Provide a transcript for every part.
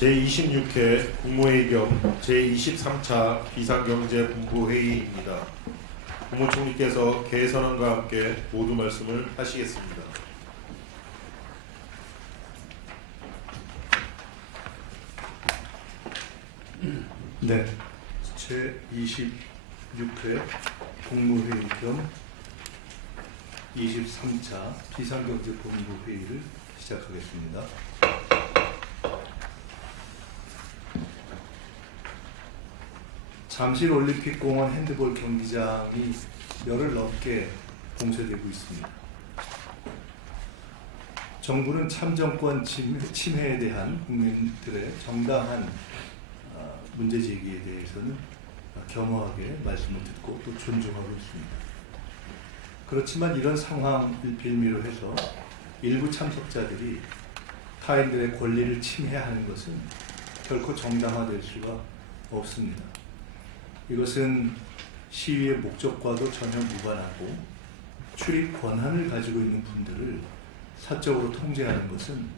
제26회 국무회의 겸 제23차 비상경제본부회의입니다. 국무총리께서 개선안과 함께 모두 말씀을 하시겠습니다. 네, 제26회 국무회의 겸 23차 비상경제본부회의를 시작하겠습니다. 잠실 올림픽공원 핸드볼 경기장이 열흘 넘게 봉쇄되고 있습니다. 정부는 참정권 침해에 대한 국민들의 정당한 문제 제기에 대해서는 겸허하게 말씀을 듣고 또 존중하고 있습니다. 그렇지만 이런 상황을 빌미로 해서 일부 참석자들이 타인들의 권리를 침해하는 것은 결코 정당화될 수가 없습니다. 이것은 시위의 목적과도 전혀 무관하고 출입 권한을 가지고 있는 분들을 사적으로 통제하는 것은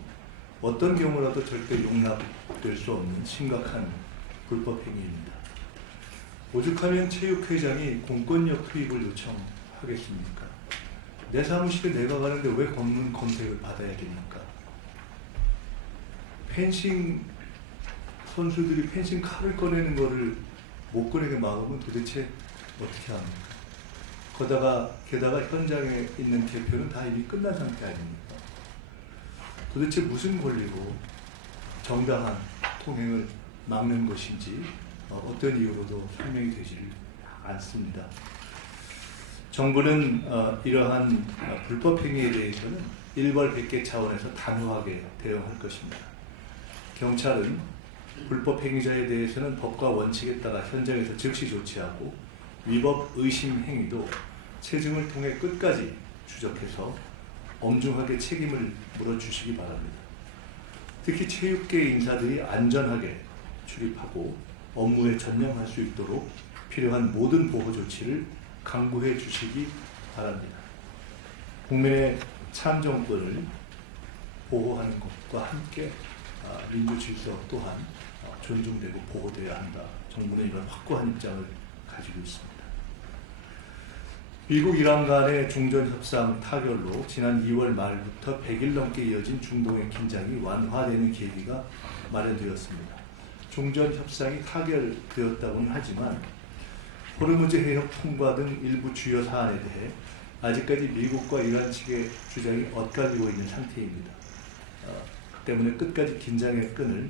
어떤 경우라도 절대 용납될 수 없는 심각한 불법 행위입니다. 오죽하면 체육회장이 공권력 투입을 요청하겠습니까? 내 사무실에 내가 가는데 왜 검문 검색을 받아야 됩니까? 펜싱 선수들이 펜싱 칼을 꺼내는 것을 못 꺼내게 막으면 도대체 어떻게 합니까? 게다가 현장에 있는 개표는 다 이미 끝난 상태 아닙니까? 도대체 무슨 권리로 정당한 통행을 막는 것인지 어떤 이유로도 설명이 되지를 않습니다. 정부는 이러한 불법 행위에 대해서는 일벌백계 차원에서 단호하게 대응할 것입니다. 경찰은 불법 행위자에 대해서는 법과 원칙에 따라 현장에서 즉시 조치하고 위법 의심 행위도 체증을 통해 끝까지 추적해서 엄중하게 책임을 물어주시기 바랍니다. 특히 체육계 인사들이 안전하게 출입하고 업무에 전념할 수 있도록 필요한 모든 보호 조치를 강구해 주시기 바랍니다. 국민의 참정권을 보호하는 것과 함께 민주 질서 또한 존중되고 보호되어야 한다. 정부는 이런 확고한 입장을 가지고 있습니다. 미국 이란 간의 종전협상 타결로 지난 2월 말부터 100일 넘게 이어진 중동의 긴장이 완화되는 계기가 마련되었습니다. 종전협상이 타결되었다고는 하지만 호르무즈 해협 통과 등 일부 주요 사안에 대해 아직까지 미국과 이란 측의 주장이 엇갈리고 있는 상태입니다. 때문에 끝까지 긴장의 끈을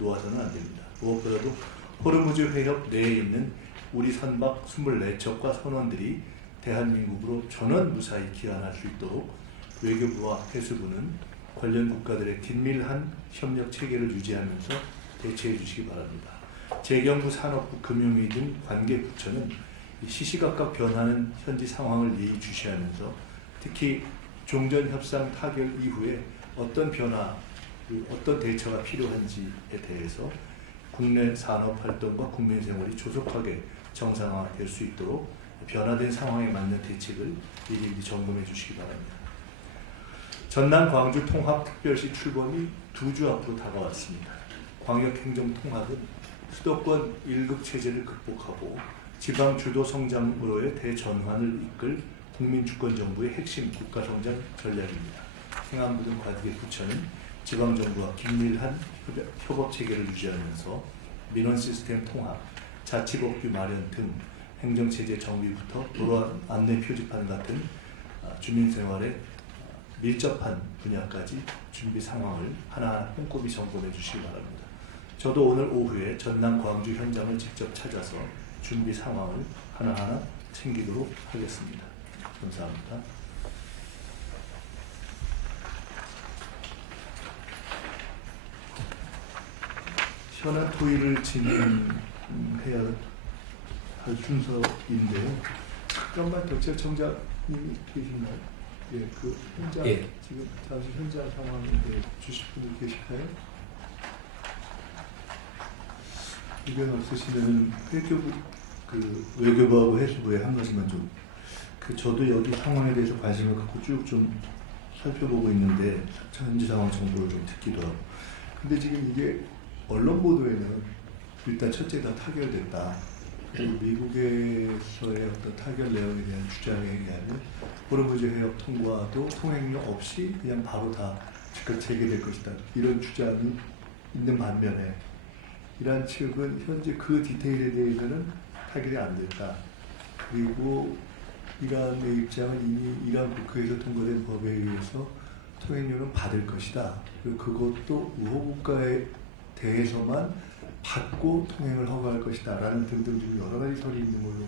놓아서는 안 됩니다. 무엇보다도 호르무즈 해협 내에 있는 우리 선박 24척과 선원들이 대한민국으로 전원 무사히 귀환할 수 있도록 외교부와 해수부는 관련 국가들의 긴밀한 협력 체계를 유지하면서 대처해 주시기 바랍니다. 재경부, 산업부, 금융위 등 관계 부처는 시시각각 변하는 현지 상황을 예의주시하면서 특히 종전협상 타결 이후에 어떤 변화, 어떤 대처가 필요한지에 대해서 국내 산업활동과 국민생활이 조속하게 정상화될 수 있도록 변화된 상황에 맞는 대책을 미리 점검해 주시기 바랍니다. 전남 광주 통합특별시 출범이 2주 앞으로 다가왔습니다. 광역행정통합은 수도권 1급 체제를 극복하고 지방 주도 성장으로의 대전환을 이끌 국민주권정부의 핵심 국가성장 전략입니다. 행안부 등 관계 부처는 지방정부와 긴밀한 협업체계를 유지하면서 민원 시스템 통합, 자치법규 마련 등 행정체제 정비부터 도로 안내 표지판 같은 주민생활에 밀접한 분야까지 준비 상황을 하나하나 꼼꼼히 점검해 주시기 바랍니다. 저도 오늘 오후에 전남 광주 현장을 직접 찾아서 준비 상황을 하나하나 챙기도록 하겠습니다. 감사합니다. 현안 토의를 진행해야 할 순서인데요. 잠깐만 덕질청장님이 계신가요? 예, 그 현장 지금 잠시 현장 상황인데 주실 분들 계실까요? 의견 없으시면 외교부하고 해수부에 한 가지만 좀 저도 여기 상황에 대해서 관심을 갖고 쭉 좀 살펴보고 있는데 현지 상황 정보를 좀 듣기도 하고 근데 지금 이게 언론 보도에는 일단 첫째 다 타결됐다. 그리고 미국에서의 어떤 타결 내용에 대한 주장에 의하면 호르무즈 해협 통과도 통행료 없이 그냥 바로 다 즉각 재개될 것이다. 이런 주장이 있는 반면에 이란 측은 현재 그 디테일에 대해서는 타결이 안 됐다. 그리고 이란의 입장은 이미 이란 국회에서 통과된 법에 의해서 통행료는 받을 것이다. 그리고 그것도 우호국가에 대해서만 받고 통행을 허가할 것이다. 라는 등등 좀 여러 가지 설이 있는 걸로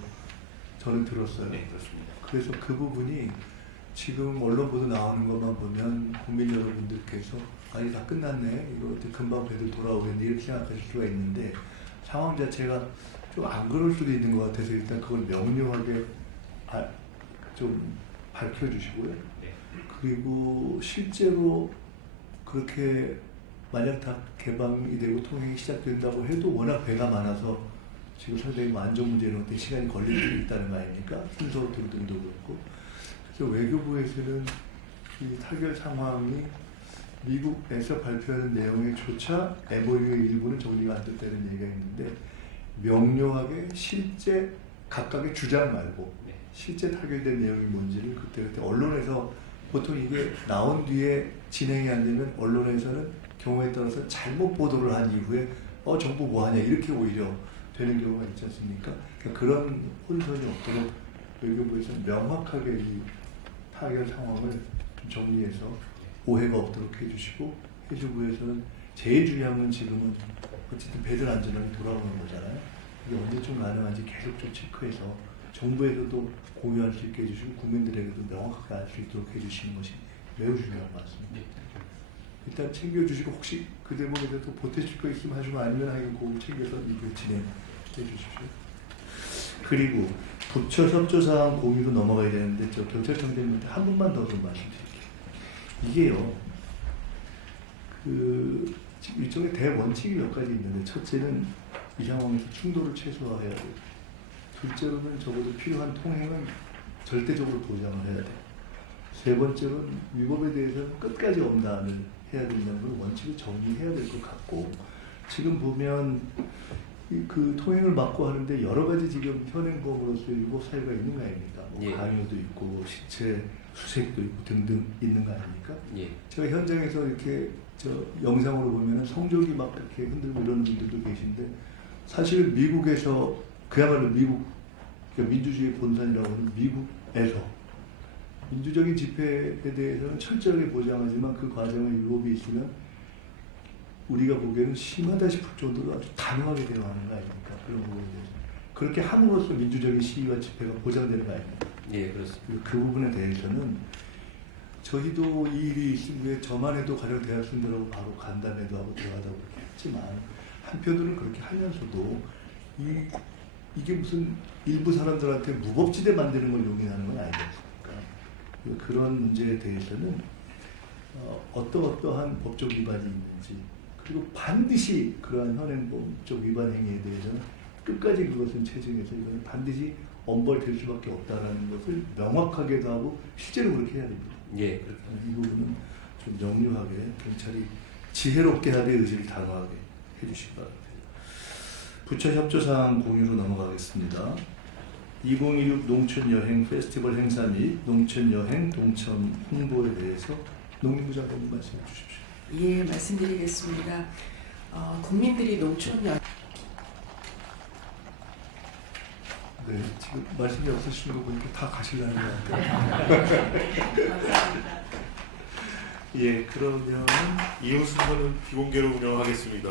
저는 들었어요. 네, 그렇습니다. 그래서 그 부분이 지금 언론 보도 나오는 것만 보면 국민 여러분들께서 아니 다 끝났네. 이거 금방 배들 돌아오겠네. 이렇게 생각하실 수가 있는데 상황 자체가 좀 안 그럴 수도 있는 것 같아서 일단 그걸 명료하게 좀 밝혀주시고요. 네. 그리고 실제로 그렇게 만약 다 개방이 되고 통행이 시작된다고 해도 워낙 배가 많아서 지금 상당히 안전 문제는 어떤 시간이 걸릴 수 있다는 거 아닙니까? 순서 등등도 그렇고. 그래서 외교부에서는 이 타결 상황이 미국에서 발표하는 내용에조차 MOU의 일부는 정리가 안 됐다는 얘기가 있는데 명료하게 실제 각각의 주장 말고 네. 실제 타결된 내용이 뭔지를 그때 언론에서 보통 이게 나온 뒤에 진행이 안 되면 언론에서는 경우에 따라서 잘못 보도를 한 이후에 정부 뭐 하냐 이렇게 오히려 되는 경우가 있지 않습니까? 그러니까 그런 혼선이 없도록 외교부에서 명확하게 이 타결 상황을 좀 정리해서 오해가 없도록 해주시고 해주부에서는 제일 중요한 건 지금은 어쨌든 배들 안전하게 돌아오는 거잖아요. 이게 언제쯤 가능한지 계속 좀 체크해서 정부에서도 공유할 수 있게 해주시고 국민들에게도 명확하게 알 수 있도록 해주시는 것이 매우 중요한 것 같습니다. 일단 챙겨주시고 혹시 그 대목에 또 보태실 거 있으면 하시면 아니면 하긴 그거 챙겨서 이거 진행해 주십시오. 그리고 부처 협조사항 공유로 넘어가야 되는데 저 경찰청장님한테 한 분만 더 좀 말씀드릴게요. 이게요. 그 일종의 대원칙이 몇 가지 있는데 첫째는 이 상황에서 충돌을 최소화해야 돼요. 둘째로는 적어도 필요한 통행은 절대적으로 보장을 해야 돼요. 세 번째로는 위법에 대해서는 끝까지 엄단을 해야 된다는 걸 원칙을 정리해야 될 것 같고 지금 보면 그 통행을 막고 하는데 여러 가지 지금 현행범으로서의 위법 사유가 있는 거 아닙니까? 뭐 예. 강요도 있고 시체 수색도 있고 등등 있는 거 아닙니까? 예. 제가 현장에서 이렇게 저 영상으로 보면은 성적이 막 이렇게 흔들고 이런 분들도 계신데 사실 미국에서 그야말로 미국 그러니까 민주주의 본산이라고 하는 미국에서 민주적인 집회에 대해서는 철저하게 보장하지만 그 과정에 위법이 있으면 우리가 보기에는 심하다 싶을 정도로 아주 단호하게 대응하는 거 아닙니까? 그런 부분에 대해서. 그렇게 함으로써 민주적인 시위와 집회가 보장되는 거 아닙니까? 예, 그렇습니다. 그 부분에 대해서는 저희도 이 일이 있은 후에 저만 해도 가령 대학생들하고 바로 간담회도 하고 대화도 하고 했지만 한편으로는 그렇게 하면서도 이게 무슨 일부 사람들한테 무법지대 만드는 걸 용인하는 건 아니겠습니까? 그런 문제에 대해서는 어떠한 법적 위반이 있는지 그리고 반드시 그러한 현행범적 위반 행위에 대해서는 끝까지 그것은 체증해서 이거는 반드시 엄벌될 수밖에 없다는 것을 명확하게도 하고 실제로 그렇게 해야 됩니다. 예, 그렇습니다. 이 부분은 좀 명료하게 경찰이 지혜롭게 하되 의지를 단호하게 해주시기 바랍니다. 부처 협조사항 공유로 넘어가겠습니다. 2016 농촌여행 페스티벌 행사 및 농촌여행 동참 홍보에 대해서 농림부 장관님 말씀해 주십시오. 예, 말씀드리겠습니다. 국민들이 농촌여행 네, 지금 말씀이 없으시는 거 보니까 다 가시려는 것 같아요. 감사합니다. 예, 그러면 이후 순서는 비공개로 운영하겠습니다.